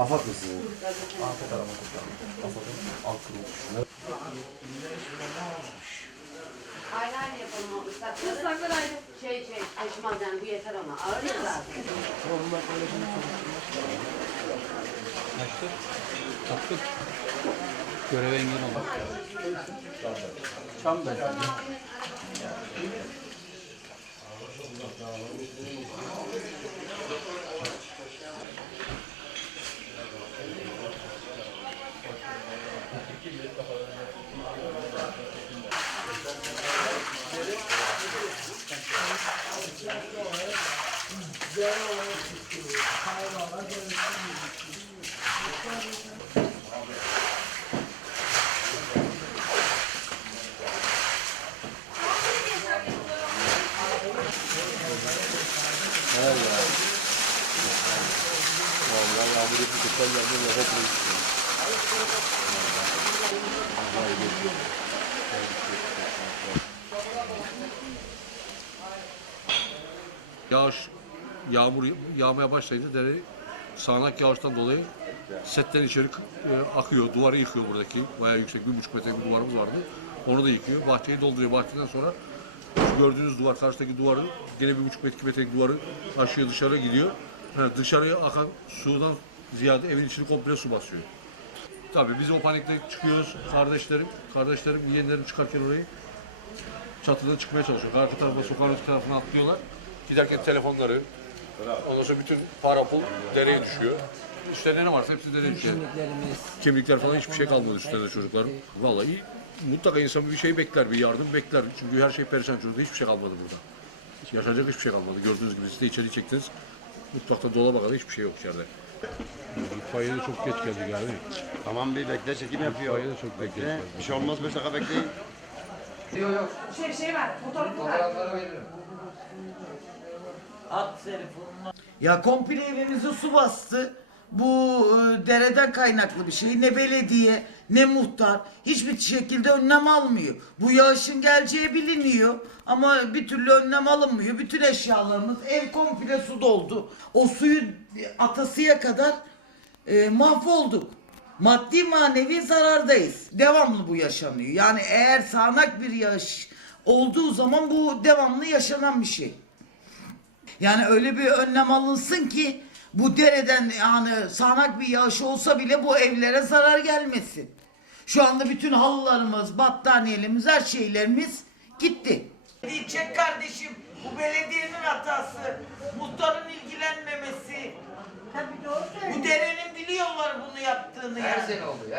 Afet arama kurtarma. AFAD'ın alt kurulu. Ayrı ayrı yapalım o ıslakları. Islaklar ayrı. Şey şey taşımaz yani bu yeter ama ağır ya zaten. Kaçtı? Tatlı. Göreve engel oldu. Çamber. Neler ya? Vallahi yağmur yağmaya başlayınca dere sağanak yağıştan dolayı setten içeri e, akıyor, duvarı yıkıyor buradaki. Bayağı yüksek, bir buçuk metre bir duvarımız vardı. Onu da yıkıyor, bahçeyi dolduruyor. Bahçeden sonra gördüğünüz duvar, karşıdaki duvarı, gene bir buçuk metre, iki metrelik duvarı aşıyor dışarı gidiyor. Yani dışarıya akan sudan ziyade evin içini komple su basıyor. Tabii biz o panikle çıkıyoruz. Kardeşlerim, kardeşlerim, yeğenlerim çıkarken orayı çatıdan çıkmaya çalışıyor. Arka tarafa, sokağın tarafına atlıyorlar. Giderken telefonları, ondan sonra bütün para pul dereye düşüyor. Üstlerinde ne varsa hepsi dereye düşüyor. Kimlikler falan hiçbir şey kalmadı üstlerinde çocukların. Vallahi mutlaka insan bir şey bekler, bir yardım bekler. Çünkü her şey perişan çocukta hiçbir şey kalmadı burada. Yaşanacak hiçbir şey kalmadı. Gördüğünüz gibi siz de içeri çektiniz. Mutfakta dolaba kadar hiçbir şey yok içeride. İtfaiye de çok geç geldik abi. Tamam bir bekle çekim yapıyor. İtfaiye de çok geç Bekle. geldi. Bir şey olmaz 5 dakika bekleyin. Şey şey var. Fotoğrafı var. Ya komple evimizi su bastı. Bu e, dereden kaynaklı bir şey. Ne belediye ne muhtar hiçbir şekilde önlem almıyor. Bu yağışın geleceği biliniyor ama bir türlü önlem alınmıyor. Bütün eşyalarımız ev komple su doldu. O suyu atasıya kadar e, mahvolduk. Maddi manevi zarardayız. Devamlı bu yaşanıyor. Yani eğer sağanak bir yağış olduğu zaman bu devamlı yaşanan bir şey. Yani öyle bir önlem alınsın ki bu dereden yani sağanak bir yağış olsa bile bu evlere zarar gelmesin. Şu anda bütün halılarımız, battaniyelerimiz, her şeylerimiz gitti. Çek kardeşim bu belediyenin hatası, muhtarın ilgilenmemesi. Tabii doğru söylüyorsun. Bu derenin biliyorlar bunu yaptığını Her yani. sene oluyor.